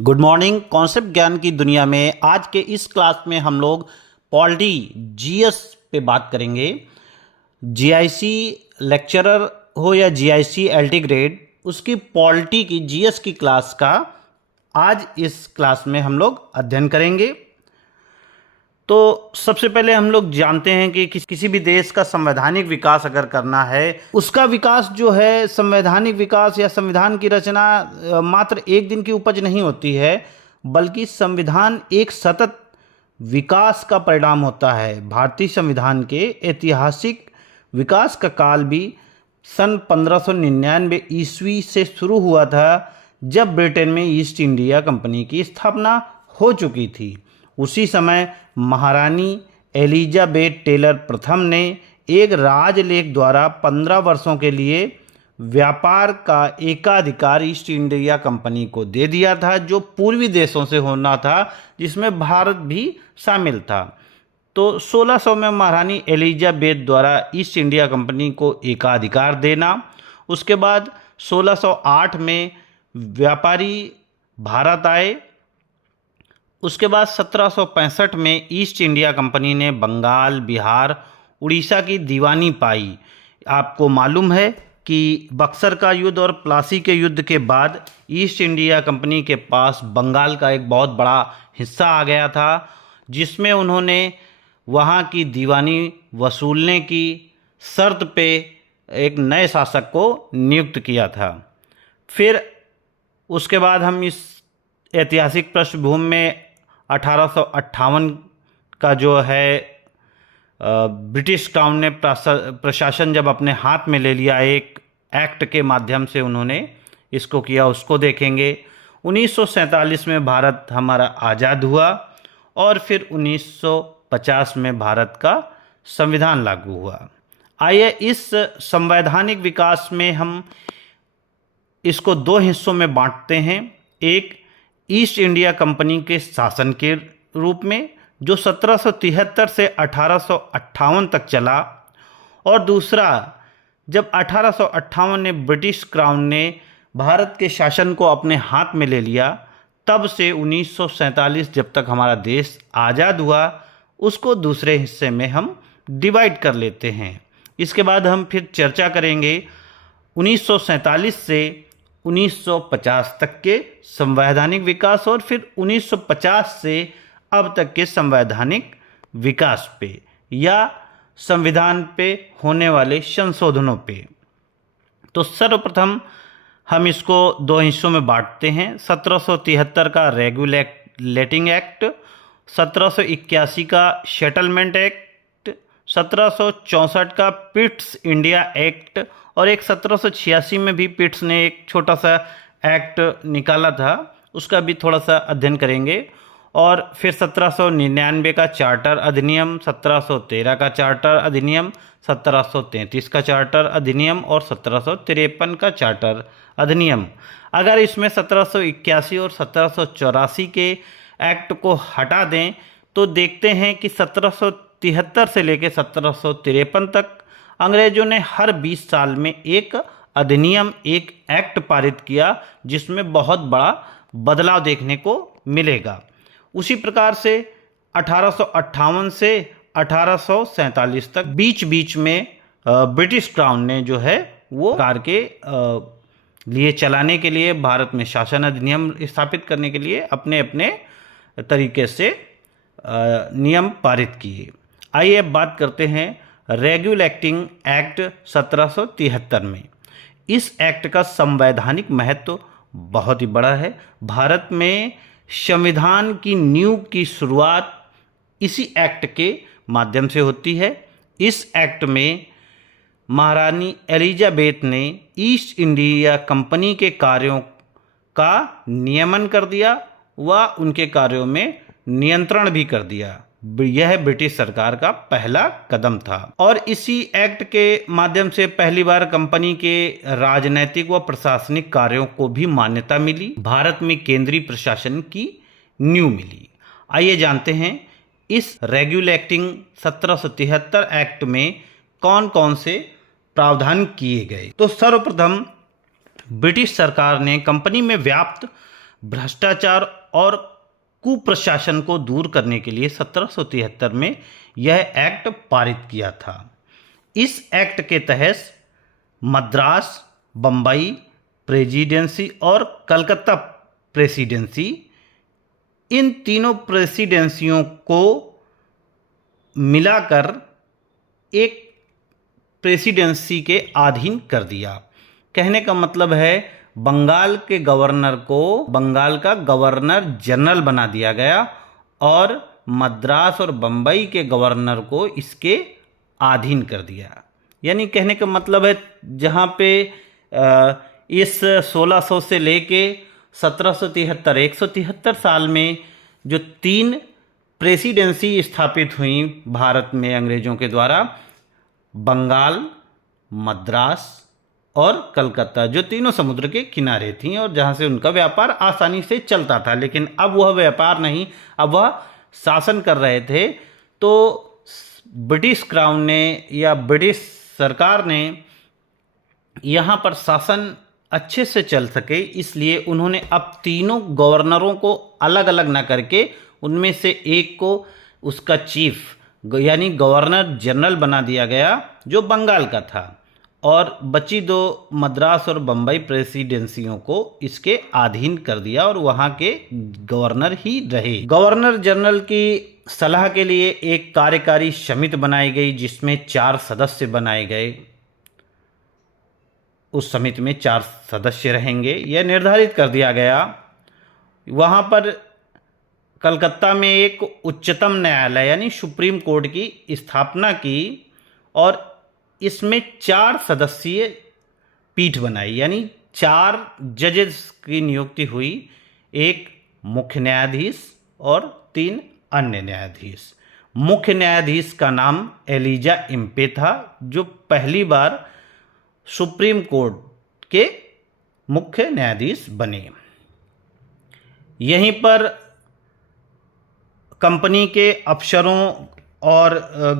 Good morning. Concept ज्ञान की दुनिया में आज के इस क्लास में हम लोग पॉलिटी जीएस पे बात करेंगे। जीआईसी लेक्चरर हो या जीआईसी एलटी ग्रेड, उसकी पॉलिटी की जीएस की क्लास का आज इस क्लास में हम लोग अध्ययन करेंगे। तो सबसे पहले हम लोग जानते हैं कि किसी भी देश का संवैधानिक विकास अगर करना है, उसका विकास जो है, संवैधानिक विकास या संविधान की रचना मात्र एक दिन की उपज नहीं होती है, बल्कि संविधान एक सतत विकास का परिणाम होता है। भारतीय संविधान के ऐतिहासिक विकास का काल भी सन 1599 ईस्वी से शुरू हुआ था, जब ब्रिटेन में ईस्ट इंडिया कंपनी की स्थापना हो चुकी थी। उसी समय महारानी एलिजाबेथ टेलर प्रथम ने एक राजलेख द्वारा 15 वर्षों के लिए व्यापार का एकाधिकार ईस्ट इंडिया कंपनी को दे दिया था, जो पूर्वी देशों से होना था, जिसमें भारत भी शामिल था। तो 1600 में महारानी एलिजाबेथ द्वारा ईस्ट इंडिया कंपनी को एकाधिकार देना, उसके बाद 1608 में व्यापारी भारत आए। उसके बाद 1765 में ईस्ट इंडिया कंपनी ने बंगाल, बिहार, उड़ीसा की दीवानी पाई। आपको मालूम है कि बक्सर का युद्ध और प्लासी के युद्ध के बाद ईस्ट इंडिया कंपनी के पास बंगाल का एक बहुत बड़ा हिस्सा आ गया था, जिसमें उन्होंने वहाँ की दीवानी वसूलने की शर्त पे एक नए शासक को नियुक्त किया था। फिर उसके बाद हम इस ऐतिहासिक पृष्ठभूमि में 1858 का जो है ब्रिटिश क्राउन ने प्रशासन जब अपने हाथ में ले लिया, एक एक्ट के माध्यम से उन्होंने इसको किया, उसको देखेंगे। 1947 में भारत हमारा आज़ाद हुआ और फिर 1950 में भारत का संविधान लागू हुआ। आइए इस संवैधानिक विकास में हम इसको दो हिस्सों में बांटते हैं। एक ईस्ट इंडिया कंपनी के शासन के रूप में, जो 1773 से 1858 तक चला, और दूसरा जब 1858 में ब्रिटिश क्राउन ने भारत के शासन को अपने हाथ में ले लिया, तब से 1947 जब तक हमारा देश आज़ाद हुआ, उसको दूसरे हिस्से में हम डिवाइड कर लेते हैं। इसके बाद हम फिर चर्चा करेंगे 1947 से 1950 तक के संवैधानिक विकास और फिर 1950 से अब तक के संवैधानिक विकास पे या संविधान पे होने वाले संशोधनों पे। तो सर्वप्रथम हम इसको दो हिस्सों में बांटते हैं। 1773 का रेगुलेटिंग एक्ट, 1781 का सेटलमेंट एक्ट, 1764 का पिट्स इंडिया एक्ट, और एक 1786 में भी पिट्स ने एक छोटा सा एक्ट निकाला था, उसका भी थोड़ा सा अध्ययन करेंगे। और फिर 1799 का चार्टर अधिनियम, 1713 का चार्टर अधिनियम, 1733 का चार्टर अधिनियम और 1753 का चार्टर अधिनियम। अगर इसमें 1781 और 1784 के एक्ट को हटा दें तो देखते हैं कि 1773 से लेकर 1753 तक अंग्रेजों ने हर 20 साल में एक अधिनियम, एक एक्ट पारित किया, जिसमें बहुत बड़ा बदलाव देखने को मिलेगा। उसी प्रकार से 1858 से 1847 तक बीच बीच में ब्रिटिश क्राउन ने जो है वो सरकार के लिए चलाने के लिए, भारत में शासन अधिनियम स्थापित करने के लिए अपने अपने तरीके से नियम पारित किए। आइए अब बात करते हैं रेगुलेटिंग एक्ट 1773 में। इस एक्ट का संवैधानिक महत्व बहुत ही बड़ा है। भारत में संविधान की नींव की शुरुआत इसी एक्ट के माध्यम से होती है। इस एक्ट में महारानी एलिजाबेथ ने ईस्ट इंडिया कंपनी के कार्यों का नियमन कर दिया व उनके कार्यों में नियंत्रण भी कर दिया। यह ब्रिटिश सरकार का पहला कदम था और इसी एक्ट के माध्यम से पहली बार कंपनी के राजनैतिक व प्रशासनिक कार्यों को भी मान्यता मिली। भारत में केंद्रीय प्रशासन की नींव मिली। आइए जानते हैं इस रेगुलेटिंग 1773 एक्ट में कौन कौन से प्रावधान किए गए। तो सर्वप्रथम ब्रिटिश सरकार ने कंपनी में व्याप्त भ्रष्टाचार और कुप्रशासन को दूर करने के लिए 1773 में यह एक्ट पारित किया था। इस एक्ट के तहत मद्रास, बम्बई प्रेसिडेंसी और कलकत्ता प्रेसिडेंसी, इन तीनों प्रेसिडेंसियों को मिलाकर एक प्रेसिडेंसी के अधीन कर दिया। कहने का मतलब है बंगाल के गवर्नर को बंगाल का गवर्नर जनरल बना दिया गया और मद्रास और बम्बई के गवर्नर को इसके अधीन कर दिया। यानी कहने का मतलब है जहाँ पे इस 1600 से लेके 1773 173 साल में जो 3 प्रेसिडेंसी स्थापित हुई भारत में अंग्रेजों के द्वारा, बंगाल, मद्रास और कलकत्ता, जो तीनों समुद्र के किनारे थीं और जहाँ से उनका व्यापार आसानी से चलता था। लेकिन अब वह व्यापार नहीं, अब वह शासन कर रहे थे। तो ब्रिटिश क्राउन ने या ब्रिटिश सरकार ने यहाँ पर शासन अच्छे से चल सके, इसलिए उन्होंने अब तीनों गवर्नरों को अलग अलग ना करके उनमें से एक को उसका चीफ यानी गवर्नर जनरल बना दिया गया जो बंगाल का था, और बची 2 मद्रास और बम्बई प्रेसिडेंसियों को इसके अधीन कर दिया और वहाँ के गवर्नर ही रहे। गवर्नर जनरल की सलाह के लिए एक कार्यकारी समिति बनाई गई जिसमें 4 सदस्य बनाए गए। उस समिति में 4 सदस्य रहेंगे, यह निर्धारित कर दिया गया। वहाँ पर कलकत्ता में एक उच्चतम न्यायालय यानी सुप्रीम कोर्ट की स्थापना की और इसमें 4 सदस्यीय पीठ बनाई, यानी 4 जजेस की नियुक्ति हुई, एक मुख्य न्यायाधीश और 3 अन्य न्यायाधीश। मुख्य न्यायाधीश का नाम एलिजा इम्पे था, जो पहली बार सुप्रीम कोर्ट के मुख्य न्यायाधीश बने। यहीं पर कंपनी के अफसरों और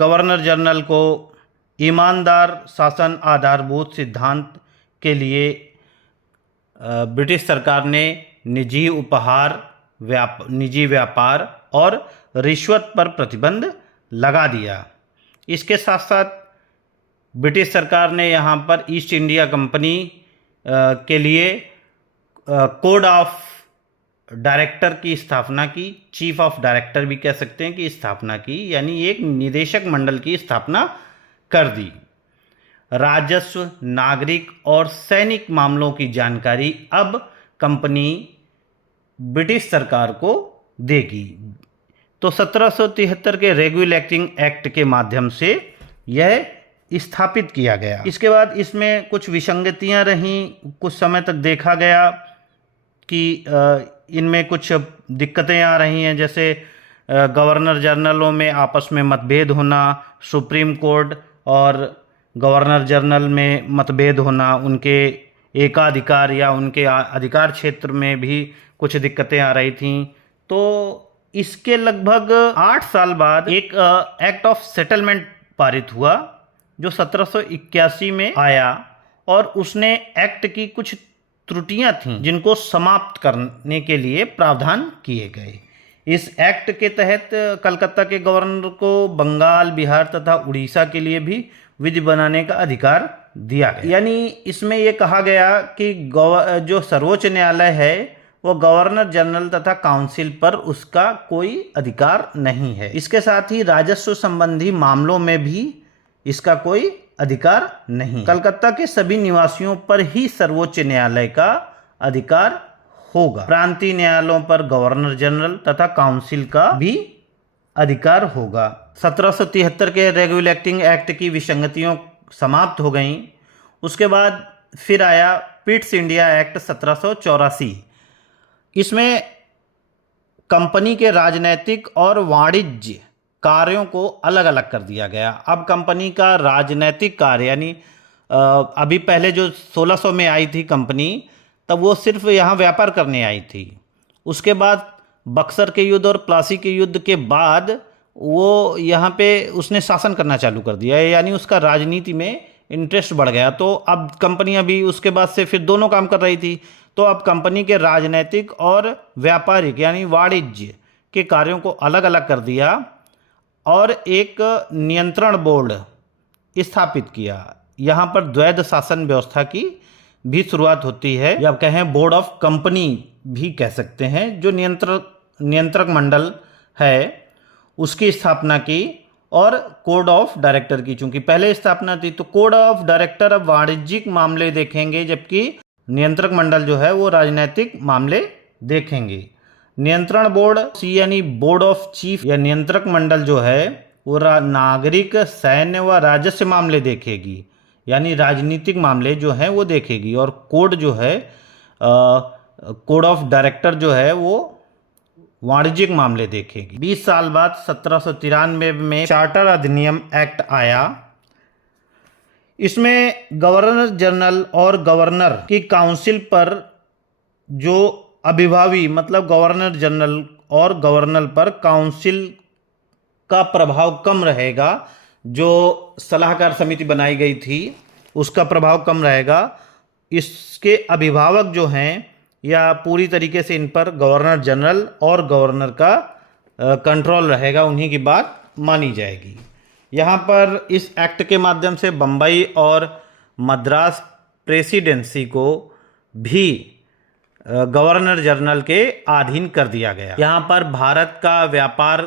गवर्नर जनरल को ईमानदार शासन आधारभूत सिद्धांत के लिए ब्रिटिश सरकार ने निजी उपहार, निजी व्यापार और रिश्वत पर प्रतिबंध लगा दिया। इसके साथ साथ ब्रिटिश सरकार ने यहाँ पर ईस्ट इंडिया कंपनी के लिए कोड ऑफ डायरेक्टर की स्थापना की, चीफ ऑफ डायरेक्टर भी कह सकते हैं कि स्थापना की, यानी एक निदेशक मंडल की स्थापना कर दी। राजस्व, नागरिक और सैनिक मामलों की जानकारी अब कंपनी ब्रिटिश सरकार को देगी। तो 1773 के रेगुलेटिंग एक्ट के माध्यम से यह स्थापित किया गया। इसके बाद इसमें कुछ विसंगतियां रहीं, कुछ समय तक देखा गया कि इनमें कुछ दिक्कतें आ रही हैं, जैसे गवर्नर जनरलों में आपस में मतभेद होना, सुप्रीम कोर्ट और गवर्नर जनरल में मतभेद होना, उनके एकाधिकार या उनके अधिकार क्षेत्र में भी कुछ दिक्कतें आ रही थीं। तो इसके लगभग 8 साल बाद एक एक्ट ऑफ सेटलमेंट पारित हुआ जो 1781 में आया और उसने एक्ट की कुछ त्रुटियां थीं जिनको समाप्त करने के लिए प्रावधान किए गए। इस एक्ट के तहत कलकत्ता के गवर्नर को बंगाल, बिहार तथा उड़ीसा के लिए भी विधि बनाने का अधिकार दिया गया। यानी इसमें यह कहा गया कि जो सर्वोच्च न्यायालय है वो गवर्नर जनरल तथा काउंसिल पर उसका कोई अधिकार नहीं है। इसके साथ ही राजस्व संबंधी मामलों में भी इसका कोई अधिकार नहीं। कलकत्ता के सभी निवासियों पर ही सर्वोच्च न्यायालय का अधिकार होगा। प्रांतीय न्यायालयों पर गवर्नर जनरल तथा काउंसिल का भी अधिकार होगा। 1773 के रेगुलेटिंग एक्ट की विसंगतियों समाप्त हो गईं। उसके बाद फिर आया पिट्स इंडिया एक्ट 1784। इसमें कंपनी के राजनैतिक और वाणिज्य कार्यों को अलग अलग कर दिया गया। अब कंपनी का राजनैतिक कार्य यानी अभी पहले जो 1600 में आई थी कंपनी, तब वो सिर्फ यहाँ व्यापार करने आई थी। उसके बाद बक्सर के युद्ध और प्लासी के युद्ध के बाद वो यहाँ पे उसने शासन करना चालू कर दिया, यानी उसका राजनीति में इंटरेस्ट बढ़ गया। तो अब कंपनी अभी उसके बाद से फिर दोनों काम कर रही थी। तो अब कंपनी के राजनीतिक और व्यापारिक यानी वाणिज्य के कार्यों को अलग अलग कर दिया और एक नियंत्रण बोर्ड स्थापित किया। यहाँ पर द्वैध शासन व्यवस्था की भी शुरुआत होती है, या कहें बोर्ड ऑफ कंपनी भी कह सकते हैं, जो नियंत्रक मंडल है उसकी स्थापना की, और कोड ऑफ डायरेक्टर की चूंकि पहले स्थापना थी तो कोड ऑफ डायरेक्टर अब वाणिज्यिक मामले देखेंगे, जबकि नियंत्रक मंडल जो है वो राजनीतिक मामले देखेंगे। नियंत्रण बोर्ड यानी बोर्ड ऑफ चीफ या नियंत्रक मंडल जो है वो नागरिक, सैन्य व राजस्व मामले देखेगी, यानी राजनीतिक मामले जो हैं वो देखेगी। और कोड जो है कोड ऑफ डायरेक्टर जो है वो वाणिज्यिक मामले देखेगी। 20 साल बाद 1793 में चार्टर अधिनियम एक्ट आया। इसमें गवर्नर जनरल और गवर्नर की काउंसिल पर जो अभिभावी मतलब गवर्नर जनरल और गवर्नर पर काउंसिल का प्रभाव कम रहेगा। जो सलाहकार समिति बनाई गई थी उसका प्रभाव कम रहेगा। इसके अभिभावक जो हैं या पूरी तरीके से इन पर गवर्नर जनरल और गवर्नर का कंट्रोल रहेगा, उन्हीं की बात मानी जाएगी। यहाँ पर इस एक्ट के माध्यम से बम्बई और मद्रास प्रेसिडेंसी को भी गवर्नर जनरल के अधीन कर दिया गया। यहाँ पर भारत का व्यापार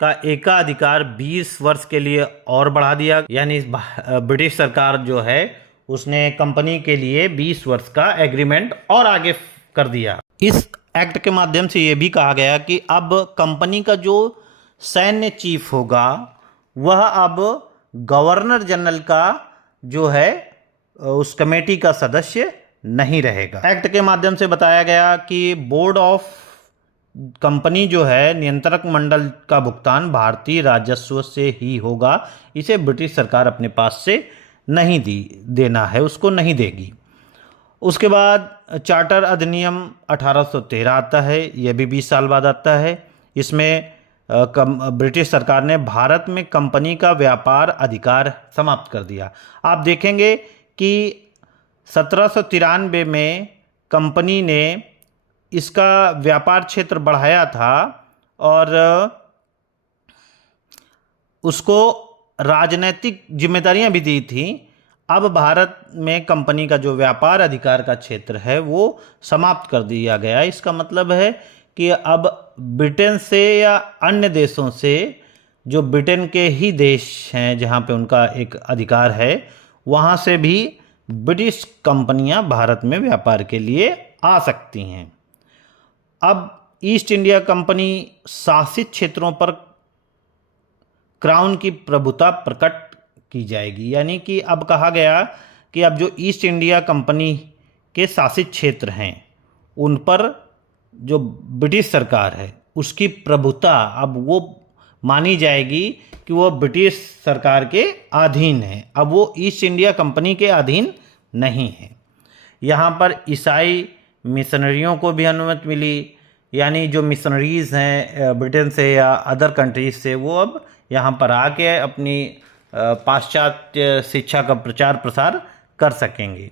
का एकाधिकार 20 वर्ष के लिए और बढ़ा दिया, यानी ब्रिटिश सरकार जो है उसने कंपनी के लिए 20 वर्ष का एग्रीमेंट और आगे कर दिया। इस एक्ट के माध्यम से ये भी कहा गया कि अब कंपनी का जो सैन्य चीफ होगा वह अब गवर्नर जनरल का जो है उस कमेटी का सदस्य नहीं रहेगा। एक्ट के माध्यम से बताया गया कि बोर्ड ऑफ कंपनी जो है नियंत्रक मंडल का भुगतान भारतीय राजस्व से ही होगा, इसे ब्रिटिश सरकार अपने पास से नहीं देना है, उसको नहीं देगी। उसके बाद चार्टर अधिनियम 1813 आता है, यह भी 20 साल बाद आता है। इसमें ब्रिटिश सरकार ने भारत में कंपनी का व्यापार अधिकार समाप्त कर दिया। आप देखेंगे कि 1793 में कंपनी ने इसका व्यापार क्षेत्र बढ़ाया था और उसको राजनीतिक जिम्मेदारियां भी दी थी। अब भारत में कंपनी का जो व्यापार अधिकार का क्षेत्र है वो समाप्त कर दिया गया। इसका मतलब है कि अब ब्रिटेन से या अन्य देशों से, जो ब्रिटेन के ही देश हैं जहां पे उनका एक अधिकार है, वहां से भी ब्रिटिश कंपनियां भारत में व्यापार के लिए आ सकती हैं। अब ईस्ट इंडिया कंपनी शासित क्षेत्रों पर क्राउन की प्रभुता प्रकट की जाएगी, यानी कि अब कहा गया कि अब जो ईस्ट इंडिया कंपनी के शासित क्षेत्र हैं उन पर जो ब्रिटिश सरकार है उसकी प्रभुता अब वो मानी जाएगी कि वो ब्रिटिश सरकार के अधीन है, अब वो ईस्ट इंडिया कंपनी के अधीन नहीं है। यहाँ पर ईसाई मिशनरियों को भी अनुमति मिली, यानी जो मिशनरीज़ हैं ब्रिटेन से या अदर कंट्रीज से, वो अब यहाँ पर आके अपनी पाश्चात्य शिक्षा का प्रचार प्रसार कर सकेंगे।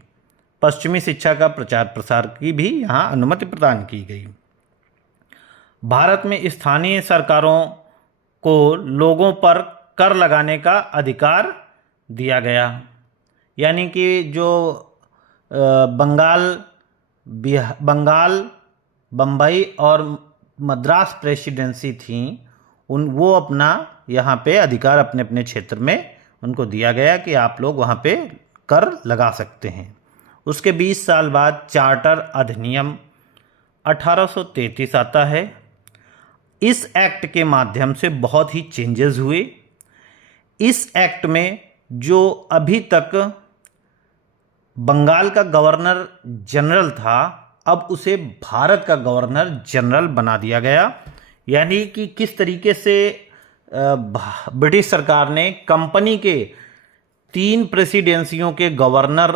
पश्चिमी शिक्षा का प्रचार प्रसार की भी यहाँ अनुमति प्रदान की गई। भारत में स्थानीय सरकारों को लोगों पर कर लगाने का अधिकार दिया गया, यानी कि जो बंगाल, बम्बई और मद्रास प्रेसिडेंसी थी वो अपना यहाँ पे अधिकार अपने अपने क्षेत्र में उनको दिया गया कि आप लोग वहाँ पे कर लगा सकते हैं। उसके 20 साल बाद चार्टर अधिनियम 1833 आता है। इस एक्ट के माध्यम से बहुत ही चेंजेस हुए। इस एक्ट में जो अभी तक बंगाल का गवर्नर जनरल था अब उसे भारत का गवर्नर जनरल बना दिया गया, यानी कि किस तरीके से ब्रिटिश सरकार ने कंपनी के 3 प्रेसिडेंसियों के गवर्नर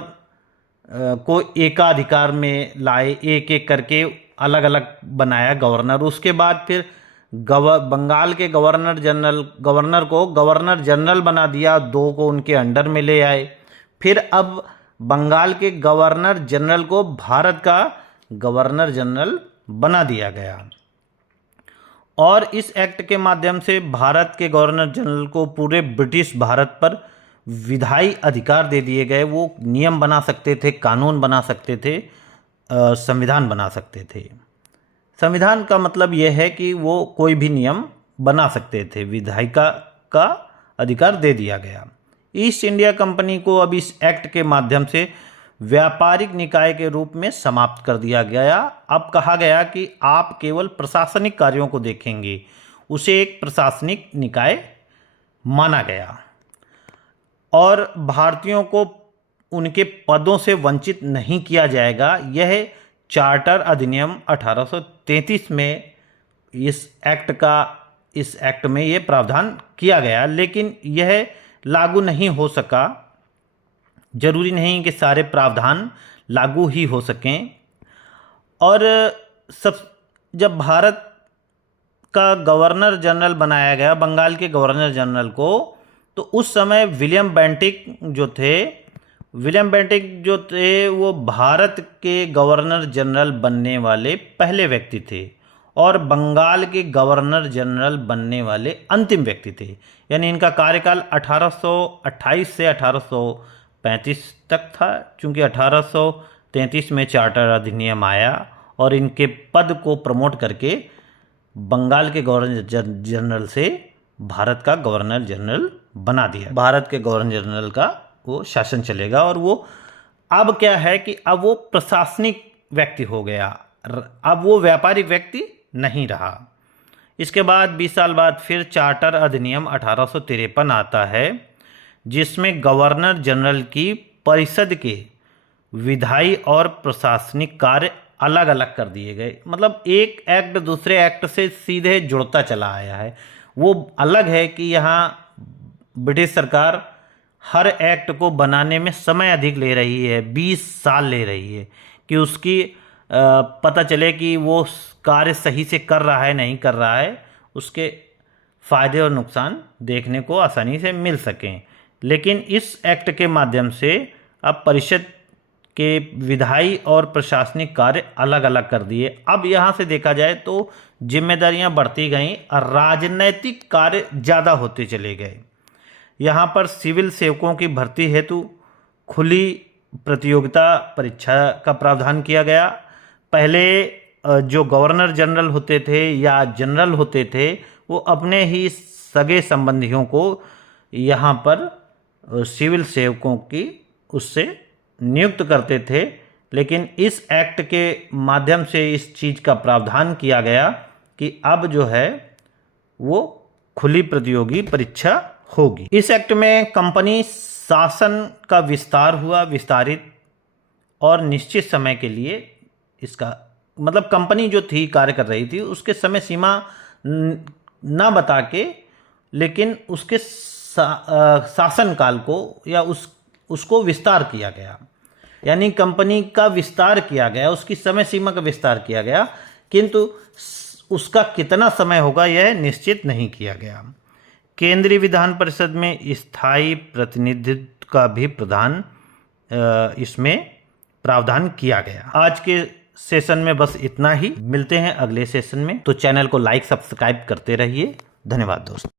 को एकाधिकार में लाए, एक एक करके अलग अलग बनाया गवर्नर। उसके बाद फिर बंगाल के गवर्नर को गवर्नर जनरल बना दिया, 2 को उनके अंडर में ले आए। फिर अब बंगाल के गवर्नर जनरल को भारत का गवर्नर जनरल बना दिया गया। और इस एक्ट के माध्यम से भारत के गवर्नर जनरल को पूरे ब्रिटिश भारत पर विधायी अधिकार दे दिए गए। वो नियम बना सकते थे, कानून बना सकते थे, संविधान बना सकते थे। संविधान का मतलब यह है कि वो कोई भी नियम बना सकते थे, विधायिका का अधिकार दे दिया गया। ईस्ट इंडिया कंपनी को अब इस एक्ट के माध्यम से व्यापारिक निकाय के रूप में समाप्त कर दिया गया। अब कहा गया कि आप केवल प्रशासनिक कार्यों को देखेंगे, उसे एक प्रशासनिक निकाय माना गया और भारतीयों को उनके पदों से वंचित नहीं किया जाएगा। यह चार्टर अधिनियम 1833 में इस एक्ट में यह प्रावधान किया गया, लेकिन यह लागू नहीं हो सका। जरूरी नहीं कि सारे प्रावधान लागू ही हो सकें। और जब भारत का गवर्नर जनरल बनाया गया, बंगाल के गवर्नर जनरल को, तो उस समय विलियम बेंटिक जो थे वो भारत के गवर्नर जनरल बनने वाले पहले व्यक्ति थे और बंगाल के गवर्नर जनरल बनने वाले अंतिम व्यक्ति थे। यानी इनका कार्यकाल 1828 से 1835 तक था। चूँकि 1833 में चार्टर अधिनियम आया और इनके पद को प्रमोट करके बंगाल के गवर्नर जनरल से भारत का गवर्नर जनरल बना दिया। भारत के गवर्नर जनरल का वो शासन चलेगा और वो अब क्या है कि अब वो प्रशासनिक व्यक्ति हो गया, अब वो व्यापारिक व्यक्ति नहीं रहा। इसके बाद 20 साल बाद फिर चार्टर अधिनियम 1853 आता है, जिसमें गवर्नर जनरल की परिषद के विधायी और प्रशासनिक कार्य अलग अलग कर दिए गए। मतलब एक एक्ट दूसरे एक्ट से सीधे जुड़ता चला आया है। वो अलग है कि यहाँ ब्रिटिश सरकार हर एक्ट को बनाने में समय अधिक ले रही है, 20 साल ले रही है कि उसकी पता चले कि वो कार्य सही से कर रहा है नहीं कर रहा है, उसके फ़ायदे और नुकसान देखने को आसानी से मिल सकें। लेकिन इस एक्ट के माध्यम से अब परिषद के विधायी और प्रशासनिक कार्य अलग अलग कर दिए। अब यहाँ से देखा जाए तो जिम्मेदारियाँ बढ़ती गईं और राजनैतिक कार्य ज़्यादा होते चले गए। यहाँ पर सिविल सेवकों की भर्ती हेतु खुली प्रतियोगिता परीक्षा का प्रावधान किया गया। पहले जो गवर्नर जनरल होते थे या जनरल होते थे वो अपने ही सगे संबंधियों को यहाँ पर सिविल सेवकों की उससे नियुक्त करते थे। लेकिन इस एक्ट के माध्यम से इस चीज़ का प्रावधान किया गया कि अब जो है वो खुली प्रतियोगी परीक्षा होगी। इस एक्ट में कंपनी शासन का विस्तारित और निश्चित समय के लिए इसका मतलब कंपनी जो थी कार्य कर रही थी उसके समय सीमा ना बता के, लेकिन उसके शासन काल को या उसको विस्तार किया गया। यानी कंपनी का विस्तार किया गया, उसकी समय सीमा का विस्तार किया गया, किंतु उसका कितना समय होगा यह निश्चित नहीं किया गया। केंद्रीय विधान परिषद में स्थायी प्रतिनिधित्व का भी इसमें प्रावधान किया गया। आज के सेशन में बस इतना ही। मिलते हैं अगले सेशन में, तो चैनल को लाइक सब्सक्राइब करते रहिए। धन्यवाद दोस्तों।